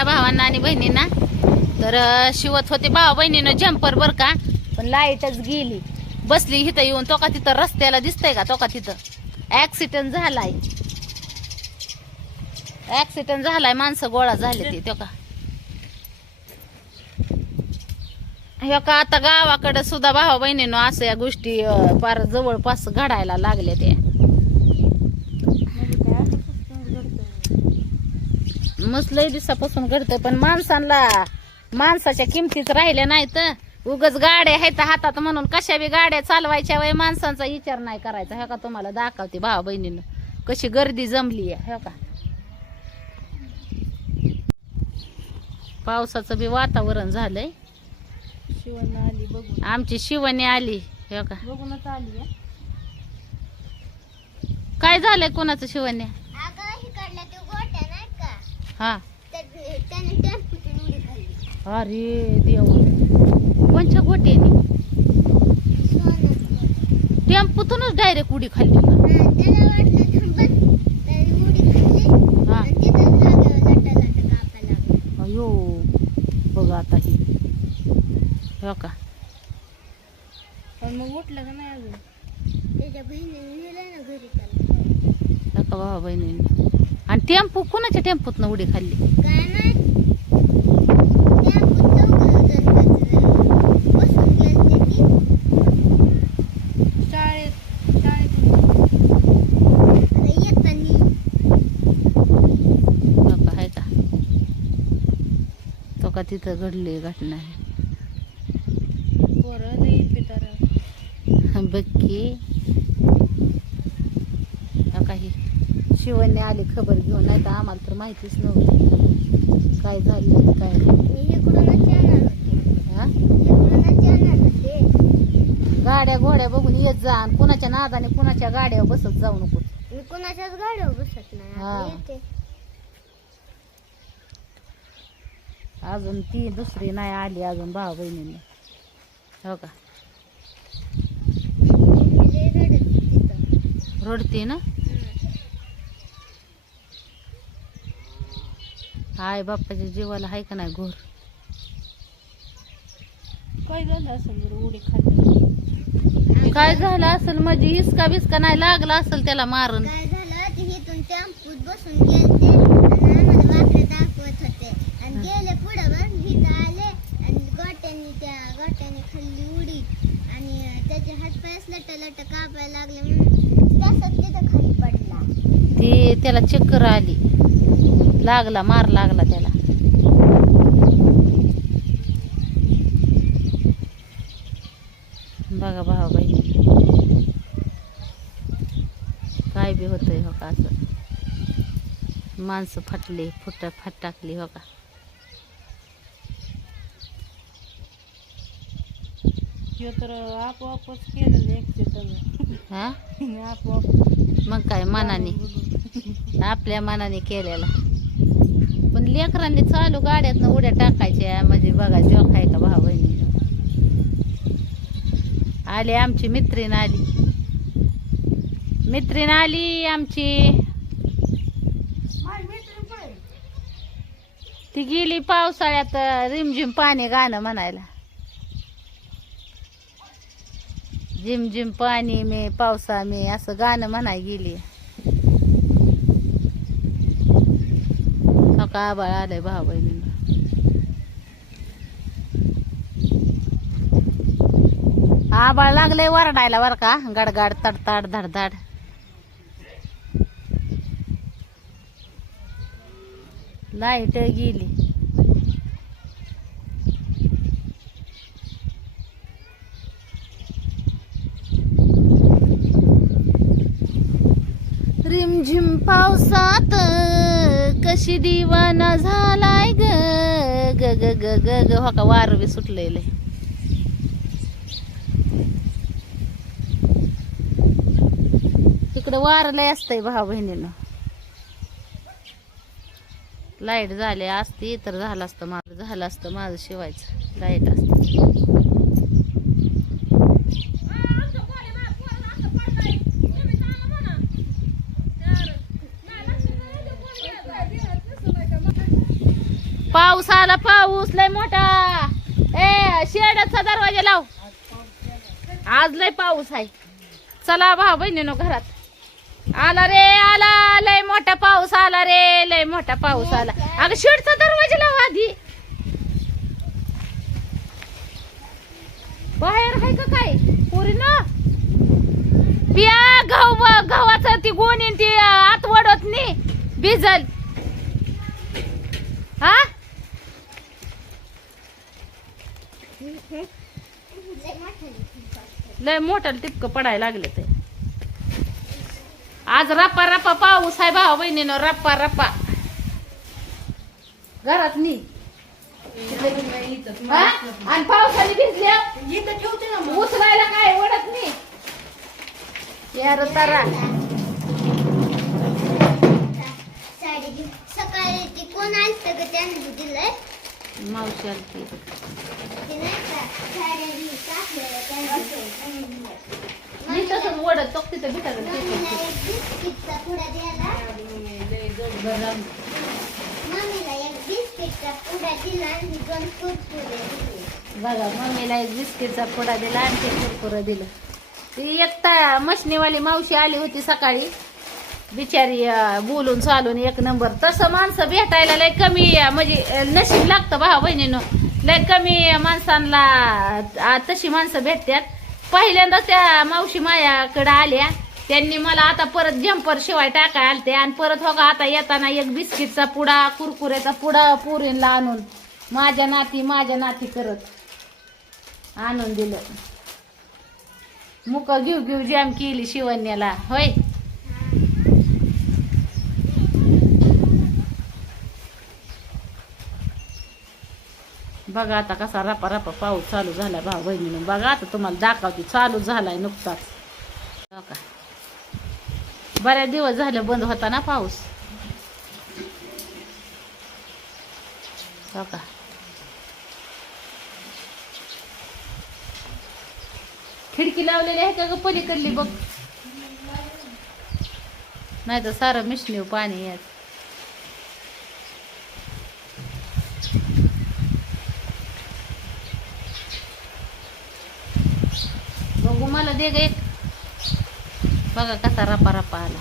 सगळ्या भावांना आणि बहिणींना. तर शिवत होते भावा बहिणीनं जम्पर बर का? पण लाईटच गेली. बसली इथं येऊन तो का तिथं रस्त्याला दिसतंय का? तो का तिथं? ऍक्सिडेंट झालाय. ऍक्सिडेंट झालाय माणसं गोळा झाले ते तो का? हे का आता गावाकडे सुद्धा भावा बहिणीनं असं या गोष्टी फार जवळपास घडायला लागल्या त्या. मस्त लय दिवसापासून घडतंय पण माणसांना माणसाच्या किमतीच राहिल्या नाहीत. उगच गाड्या आहेत हातात म्हणून कशा बी गाड्या चालवायच्या वेळी माणसांचा विचार नाही करायचा. हे का तुम्हाला दाखवते भावा बहिणीनं? कशी गर्दी जमली आहे हे का? पावसाचं बी वातावरण झालंय. शिवण्णा आली बघून. आमची शिवणी आली हे का? बघूनच आली आहे. काय झालंय कोणाचं शिवण्या अगं हिकडल्या त्या गोट्या नाही का हा. अरे देवा. कोणच्या गोट्याने. टेम्पूतूनच डायरेक्ट उडी खाल्ली हा, अयो बघ आता ही. हो का? पण मग उठलं का नाही अजून? त्याच्या बहिणीने नेलं ना घरी त्याला का भावा बहिणीने. आणि टेम्पू कोणाच्या टेम्पूतनं उडी खाल्ली? का? तिथं घडली घटना आहे? बघ की हो का ही शिवण्या आली खबर घेऊन नाही तर आम्हाला तर माहितीच नव्हती. काय झालं काय हा गाड्या घोड्या बघून येत जा आणि कुणाच्या नादाने कुणाच्या गाड्या बसत जाऊ नको. मी कुणाच्याच गाडीवर बसत नाही. हा. आता येते. अजून ती दुसरी नाही आली अजून भाऊ बहिणीने. हो का? मी लय रडत होती तिथं. रडते ना? आई बाप्पाच्या जीवाला आहे का नाही घोर? काय झालं असं बरं उडी खाल्ली काय झालं असेल? म्हणजे हिसका बिस्का नाही लागला असेल त्याला मारून. काय झालं? ते इथून टेम्पूत बसून गेलते आणि आम्हाला वाकडे दाखवत होते. आणि गेले पुढे बघ इथं आले आणि गोट्याने त्या गोट्याने खाल्ली उडी. आणि त्याचे हातपायच लट लट कापायला लागले म्हणून तसंच तिथं खाली पडला. ते त्याला चक्कर आली. लागला मार लागला त्याला. बघा भावा बहिणी काय बी होतंय हो का असं? माणसं फाटली फुट फाट टाकली हो का? तर आपोआपच केलेलं हा आपोआप मग काय मनाने? आपल्या मनाने केलेला. लेकरांनी चालू गाड्यातनं उड्या टाकायच्या म्हणजे बघा जोक आहे का भाऊ बहिणी आली आमची मित्रीण आली. मित्रीण आली आमची. ती गेली पावसाळ्यात रिमझिम पाणी गाणं म्हणायला. झिम झिम पाणी मे पावसा मे असं गाणं म्हणाय गेली. सकाळ आबाळ आलंय भाऊ बहिणींना आबाळ लागले वरडायला बर का? गडगाड तडताड धडधाड. लाइट गेली. रिमझिम पावसात कशी दिवाना झालाय ग ग ग ग ग ग. हो का वार बी सुटलेले तिकडं वार लय असतंय भाऊ बहिणीनं. लाइट झाली असती तर झालं असतं माझं झालं असतं माझं शिवायचं. लाइट असतं. पाऊस आला पाऊस लय मोठा. ए शेडाचा दरवाजा लाव. आज लय पाऊस आहे. चला भाऊ बहिणीनो घरात. आला रे आला. लय मोठा पाऊस आला रे लय मोठा पाऊस आला. अगं शेडचा दरवाजा लाव आधी. बाहेर आहे का काय? पुरी ना पिया गहू गव्हाचं ती गोणी ती आत वडत नाही भिजल. हा लय मोठ्याला टिपकं पडायला लागले ते. आज रप्पा रप्पा पाऊस आहे भाऊ बहिणीनं रप्पा रप्पा. घरात नी. हा? आणि पावसाने भिजल्या? उचलायला काय ओढत नाही यार तारा. साडी घेऊन सकाळी ती कोण आलतं का त्यांनी दिलंय. मावशी आलती. मी तसंच ओढत तो तिथं भिटाकडे मम्मीला एक बिस्किटचा पुडा दिला बघा मम्मीला एक बिस्किटचा पुडा दिला आणि ते कुरकुरं दिलं. ती एकटा मशनीवाली मावशी आली होती सकाळी. बिचारी बोलून चालून एक नंबर. तसं माणसं भेटायला लय कमी म्हणजे नशीब लागतं भाऊ बहिणीनं. लय कमी माणसांना तशी माणसं भेटतात पहिल्यांदा त्या मावशी मायाकडं आल्या. त्यांनी मला आता परत जम्पर शिवाय टाकाय आलते. आणि परत हो का आता येताना एक बिस्किटचा पुडा कुरकुऱ्याचा पुडा पुरीला आणून माझ्या नाती माझ्या नाती करत आणून दिलं. मुक घेऊ घेऊ जॅम केली शिवण्याला. होय? बघा आता कसा रपा रपा पाऊस चालू झाला भाऊ बहिणीनं. बघा आता तुम्हाला दाखवते चालू झालाय नुकताच. बऱ्याच दिवस झाले बंद होता ना पाऊस? हो खिडकी लावलेली आहे का ग पलीकडली बघ? नाही तर सारं मिशनीव पाणी यात बघू मला दे ग बघा कसा रपा रपा आला.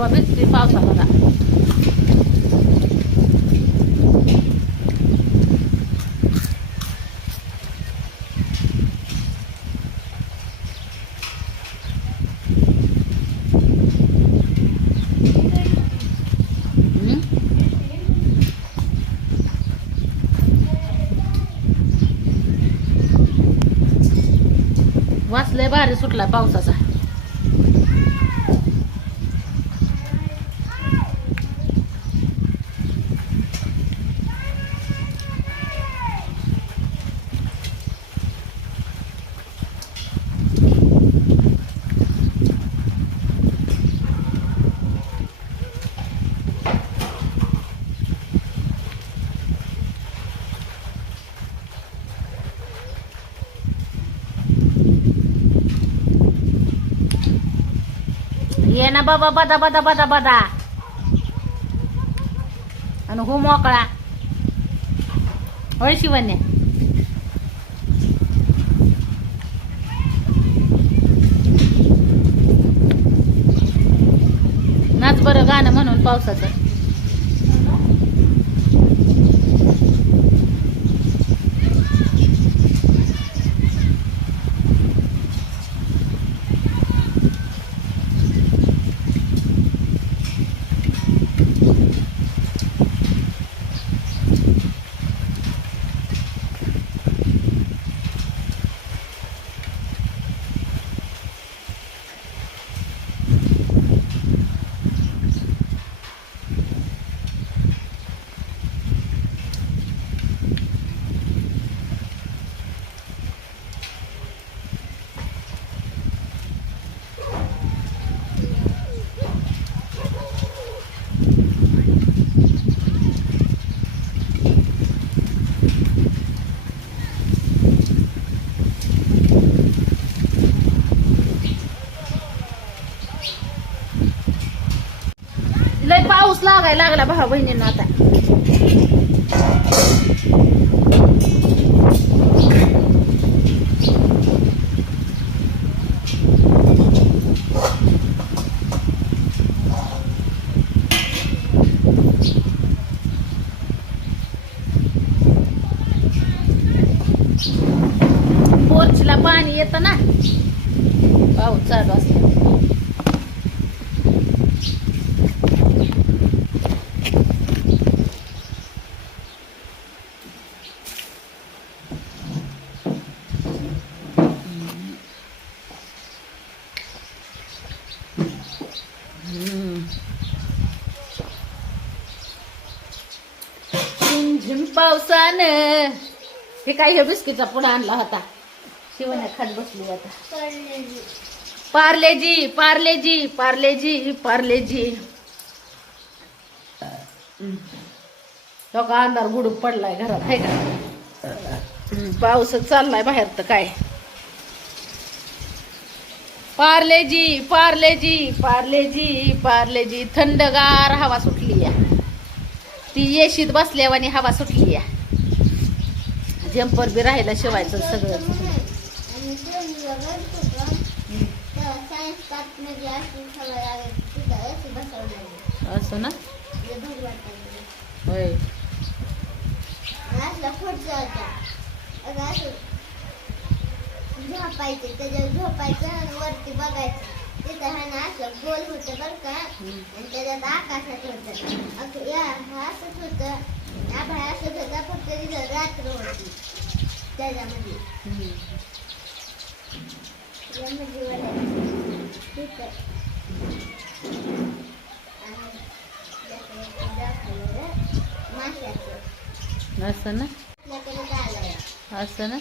हा पूर्वा भेटते पावसा वाचलंय भारी सुटला पावसाचा ये ना बाबा बदा बदा बदा बदा. आणि हो मोकळा. होय शिवण्या? नाच बरं गाणं म्हणून पावसाचं. लय पाऊस लागायला लागला भाऊ बहिणींना आता पोर्चला पाणी येतं ना पाऊस चालू असतो. पावसानं हे काय हे बिस्किटचा पुडा आणला होता. शिवण्या खात बसली आता. पार्लेजी पार्लेजी पार्लेजी पार्लेजी तो का अंधार गुडूप पडलाय घरात आहे का? हम्म, पाऊसच चाललाय बाहेर तर काय? पार्लेजी पार्लेजी पार्लेजी पार्लेजी थंडगार हवा सुटली या ती येशीत बसल्यावानी हवा सुटली या जम्पर बी राहिला शिवायचं सगळं असं ना? होय. आणि असला झोपायचे त्याच्यावर झोपायचं आणि वरती बघायचं तिथं हा ना असं गोल होतं बरं का आणि त्याच्यात आकाशात होतं अगं या हा असंच होतं आभाळ असं होतं फक्त तिथं रात्र होती त्याच्यामध्ये वाटायचं. तिथं आणि त्याच्यावर दाखवलेलं माशाचं असं ना